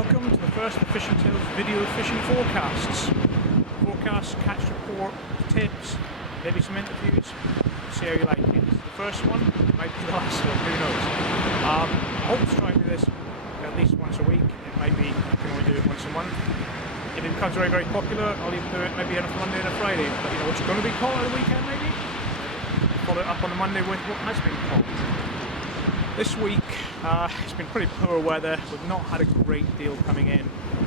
Welcome to the first of Fishing Tales video fishing forecasts. Forecasts, catch report, tips, maybe some interviews. See how you like it. This is the first one, might be the last one, who knows. I hope to try and do this at least once a week. It might be I can only do it once a month. If it becomes very popular, I'll even do it maybe on a Monday and a Friday. But you know what's going to be caught on the weekend maybe? Follow it up on the Monday with what has been caught. This week, it's been pretty poor weather. We've not had a great deal coming in.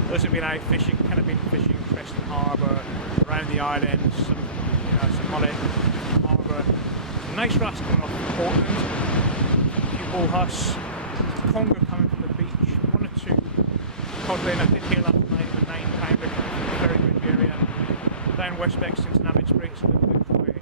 Those have been out fishing, kind of been fishing Preston Harbour, around the islands, some mullet, harbour. Some nice wrasse coming off from Portland, a few bull huss, conger coming from the beach, one or two codling. I did hear last night of a 9-pounder coming from a very good area. Down West Bexington, Abbotsbury, it's a little bit quieter.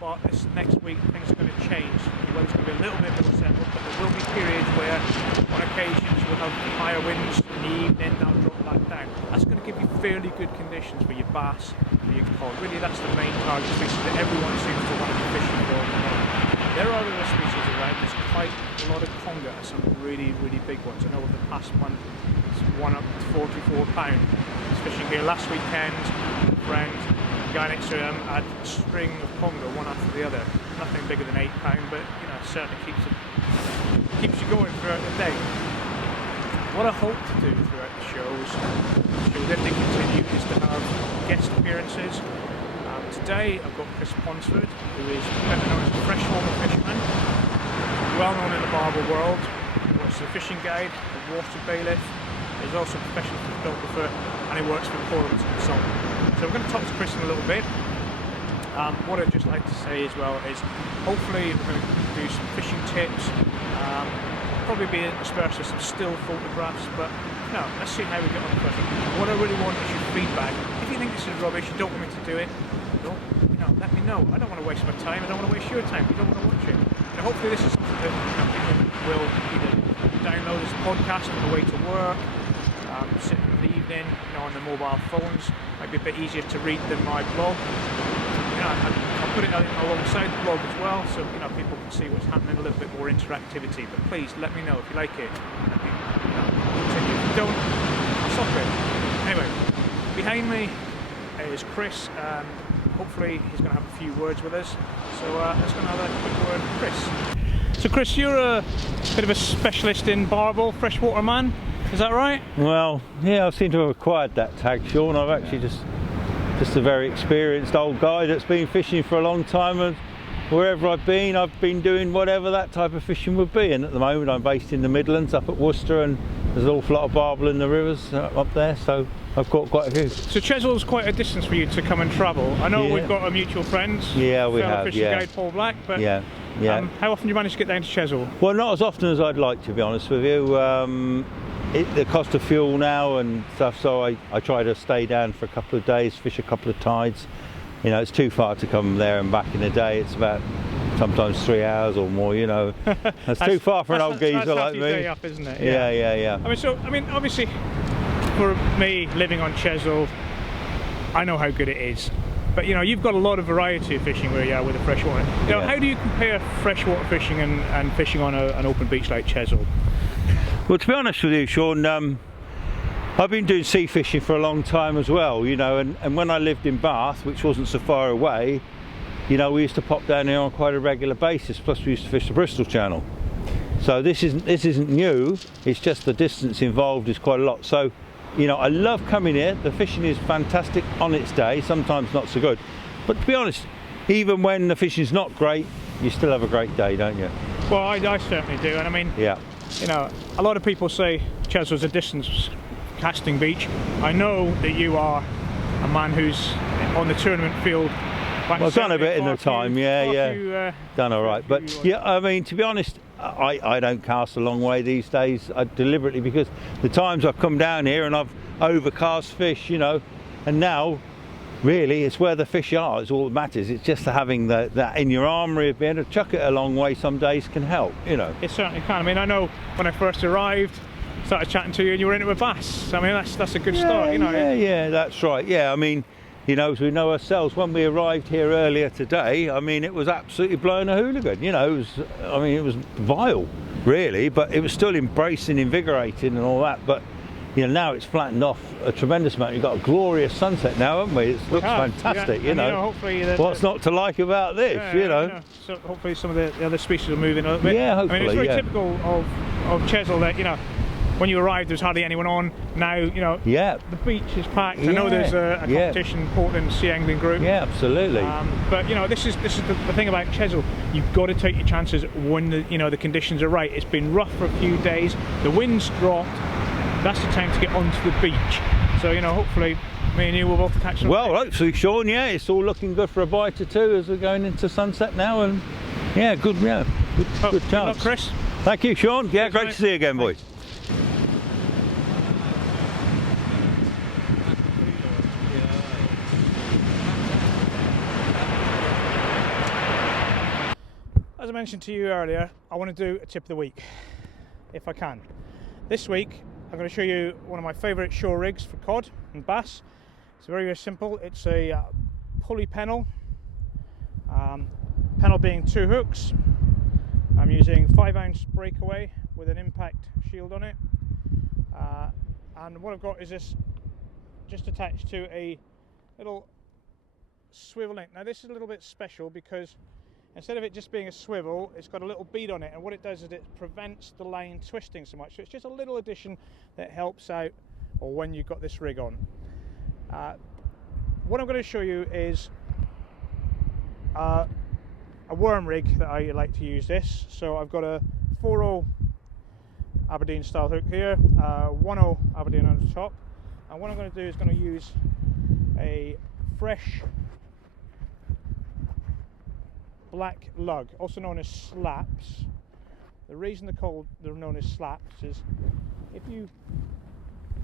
But this next week things are going to change. The weather's going to be a little bit more settled, but there will be periods where on occasions we'll have higher winds in the evening, that'll drop back down. That's going to give you fairly good conditions for your bass, for your cod. Really that's the main target species that everyone seems to want to be fishing for. There are other species around. There's quite a lot of conger, some really big ones. I know over the past month it's one up to 44 pounds. I was fishing here last weekend, friend. The guy next to him had a string of conger, one after the other. Nothing bigger than 8 pounds, but you know, it certainly keeps you going throughout the day. What I hope to do throughout the shows, if they continue, is to have guest appearances. Today I've got Chris Ponsford, who is better known as a freshwater fisherman, well known in the barbel world. He works as a fishing guide, a water bailiff. He's also a professional photographer, and he works for Corals Consultant. So we're going to talk to Chris in a little bit. What I'd just like to say as well is hopefully we're going to do some fishing tips, probably be interspersed with some still photographs, but no, let's see how we get on the first one. What I really want is your feedback. If you think this is rubbish, you don't want me to do it, let me know. I don't want to waste my time, I don't want to waste your time, you don't want to watch it. Hopefully this is something that people will either download as a podcast on the way to work, sitting in the evening, on their mobile phones. Might be a bit easier to read than my blog. I'll put it alongside the blog as well, so people can see what's happening, a little bit more interactivity. But please let me know if you like it. Continue. If you don't, stop it. Anyway, behind me is Chris. Hopefully he's going to have a few words with us. So let's go and have a quick word with Chris. So Chris, you're a bit of a specialist in barbel, freshwater man. Is that right? Well, yeah, I seem to have acquired that tag, Sean. I've actually just a very experienced old guy that's been fishing for a long time, and wherever I've been doing whatever that type of fishing would be. And at the moment I'm based in the Midlands, up at Worcester, and there's an awful lot of barbel in the rivers up there, so I've caught quite a few. So Chesil's quite a distance for you to come and travel. I know we've got a mutual friend, fellow fishing guide Paul Black, but how often do you manage to get down to Chesil? Well, not as often as I'd like, to be honest with you. The cost of fuel now and stuff, so I try to stay down for a couple of days, fish a couple of tides. It's too far to come there and back in a day. It's about sometimes 3 hours or more. That's too far for an old geezer like me. That's day up, isn't it? Yeah. I mean, obviously, for me living on Chesil, I know how good it is. But you've got a lot of variety of fishing where you are with the freshwater. How do you compare freshwater fishing and fishing on an open beach like Chesil? Well, to be honest with you, Sean, I've been doing sea fishing for a long time as well, and when I lived in Bath, which wasn't so far away, we used to pop down here on quite a regular basis, plus we used to fish the Bristol Channel. So this isn't new, it's just the distance involved is quite a lot. So, I love coming here. The fishing is fantastic on its day, sometimes not so good. But to be honest, even when the fishing's not great, you still have a great day, don't you? Well, I certainly do, and I mean, a lot of people say Chesil's a distance casting beach. I know that you are a man who's on the tournament field. Well, I've done a bit in the time, done all right. But I mean, to be honest, I don't cast a long way these days, deliberately, because the times I've come down here and I've overcast fish, and now really it's where the fish are, it's all that matters. It's just having that in your armoury, being able to chuck it a long way some days can help, It certainly can. I mean, I know when I first arrived, started chatting to you and you were into a bass. I mean, that's a good start, Yeah, that's right. Yeah, I mean, as we know ourselves, when we arrived here earlier today, I mean, it was absolutely blowing a hooligan. It was vile, really, but it was still embracing, invigorating and all that. But you know, now it's flattened off a tremendous amount. You've got a glorious sunset now, haven't we? It looks fantastic, you know. Hopefully what's not to like about this, you know? So hopefully some of the other species will move in a little bit. Yeah, hopefully, I mean, it's very typical of Chesil that, you know, when you arrived there's hardly anyone on. Now, you know, the beach is packed. I know there's a competition, Portland Sea Angling Group. Yeah, absolutely. But you know, this is the thing about Chesil. You've got to take your chances when the conditions are right. It's been rough for a few days. The wind's dropped. That's the time to get onto the beach. So, you know, hopefully me and you will both catch some. Well, hopefully, Sean. Yeah, it's all looking good for a bite or two as we're going into sunset now, and good chance. Good luck, Chris. Thank you, Sean. Yeah, great to see you again, boys. As I mentioned to you earlier, I want to do a tip of the week, if I can. This week, I'm going to show you one of my favourite shore rigs for cod and bass. It's very, very simple. It's a pulley pennel. Pennel being 2 hooks. I'm using 5-ounce breakaway with an impact shield on it. And what I've got is this just attached to a little swivel link. Now this is a little bit special because instead of it just being a swivel, it's got a little bead on it, and what it does is it prevents the line twisting so much. So it's just a little addition that helps out, or when you've got this rig on. What I'm going to show you is a worm rig that I like to use this. So I've got a 4-0 Aberdeen style hook here, 1-0 Aberdeen on the top, and what I'm going to do is going to use a fresh black lug, also known as slaps. The reason they're known as slaps is if you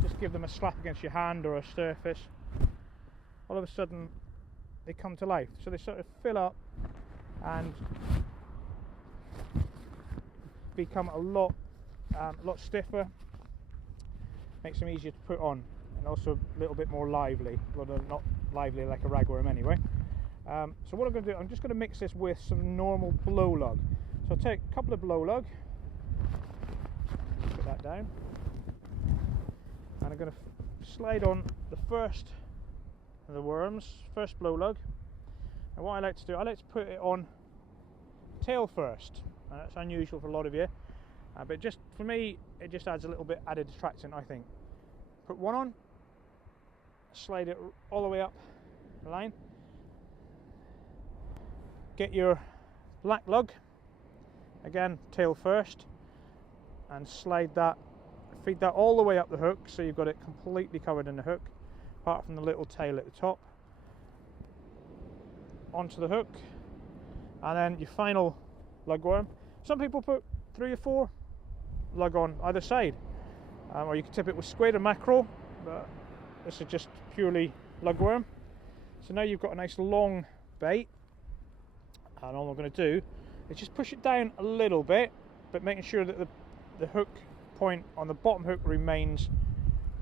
just give them a slap against your hand or a surface, all of a sudden they come to life. So they sort of fill up and become a lot stiffer. Makes them easier to put on, and also a little bit more lively, although not lively like a ragworm anyway. So what I'm going to do, I'm just going to mix this with some normal blow lug. So I'll take a couple of blow lug, put that down, and I'm going to slide on the first of the worms, first blow lug. And what I like to do, I like to put it on tail first. That's unusual for a lot of you, but just for me, it just adds a little bit added attractant, I think. Put one on, slide it all the way up the line. Get your black lug, again tail first, and slide that, feed that all the way up the hook so you've got it completely covered in the hook, apart from the little tail at the top. Onto the hook, and then your final lugworm. Some people put 3 or 4 lug on either side, or you can tip it with squid or mackerel, but this is just purely lugworm. So now you've got a nice long bait. And all I'm going to do is just push it down a little bit, but making sure that the hook point on the bottom hook remains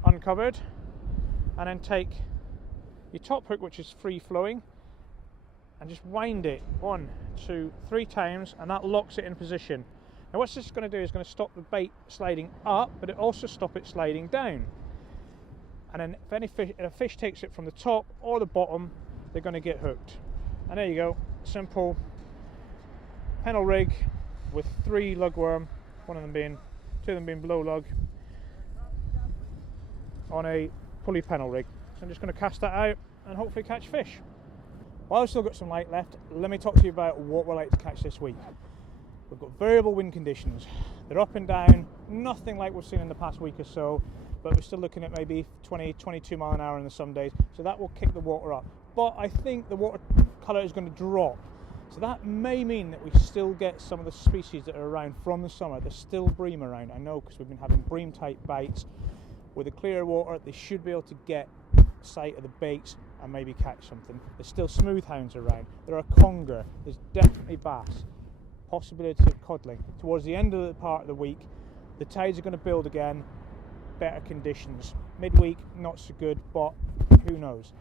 uncovered, and then take your top hook, which is free flowing, and just wind it 1, 2, 3 times, and that locks it in position. Now what's this going to do is going to stop the bait sliding up, but it also stop it sliding down. And then if a fish takes it from the top or the bottom, they're going to get hooked. And there you go. Simple pennel rig with 3 lugworm, 2 of them being blow lug, on a pulley pennel rig. So I'm just going to cast that out and hopefully catch fish. While I've still got some light left, let me talk to you about what we're like to catch this week. We've got variable wind conditions. They're up and down, nothing like we've seen in the past week or so, but we're still looking at maybe 20, 22 mile an hour in some days, so that will kick the water up. But I think the water colour is going to drop, so that may mean that we still get some of the species that are around from the summer. There's still bream around, I know, because we've been having bream type bites. With the clear water, they should be able to get sight of the baits and maybe catch something. There's still smooth hounds around, there are conger, there's definitely bass, possibility of codling. Towards the end of the part of the week, the tides are going to build again, better conditions. Midweek, not so good, but who knows.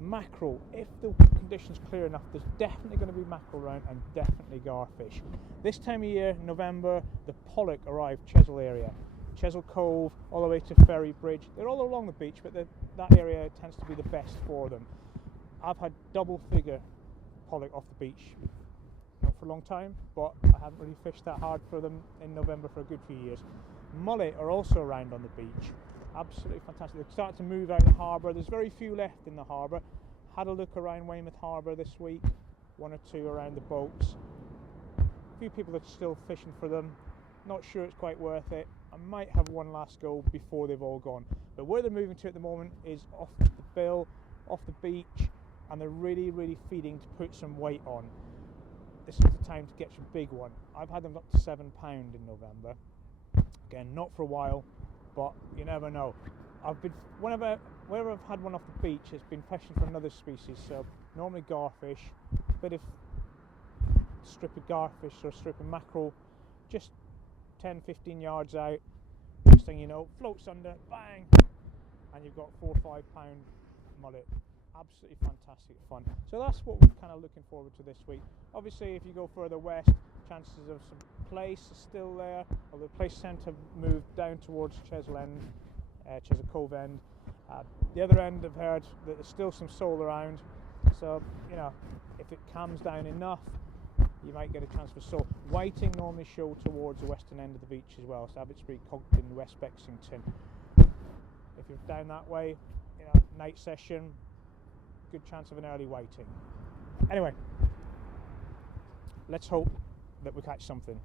Mackerel, if the conditions clear enough, there's definitely going to be mackerel around, and definitely garfish. This time of year, November, the pollock arrive Chesil area. Chesil Cove, all the way to Ferry Bridge. They're all along the beach, but that area tends to be the best for them. I've had double figure pollock off the beach, not for a long time, but I haven't really fished that hard for them in November for a good few years. Mullet are also around on the beach. Absolutely fantastic. They're starting to move out of the harbour. There's very few left in the harbour. Had a look around Weymouth Harbour this week, one or two around the boats. A few people that are still fishing for them. Not sure it's quite worth it. I might have one last go before they've all gone. But where they're moving to at the moment is off the bill, off the beach, and they're really, really feeding to put some weight on. This is the time to get your big one. I've had them up to £7 in November. Again, not for a while, but you never know. Whenever I've had one off the beach, it's been fishing for another species. So normally garfish, a bit of strip of garfish or strip of mackerel, just 10-15 yards out. Next thing you know, floats under, bang, and you've got 4 or 5 pound mullet. Absolutely fantastic fun. So that's what we're kind of looking forward to this week. Obviously, if you go further west, chances of some place are still there, although the place tend to move down towards Chesil End, Chesil Cove End. The other end, I've heard that there's still some sole around. So, you know, if it calms down enough, you might get a chance for sole. Whiting normally show towards the western end of the beach as well, so Abbotsbury, Cogden, West Bexington. If you're down that way, you know, night session, good chance of an early whiting. Anyway, let's hope that we catch something.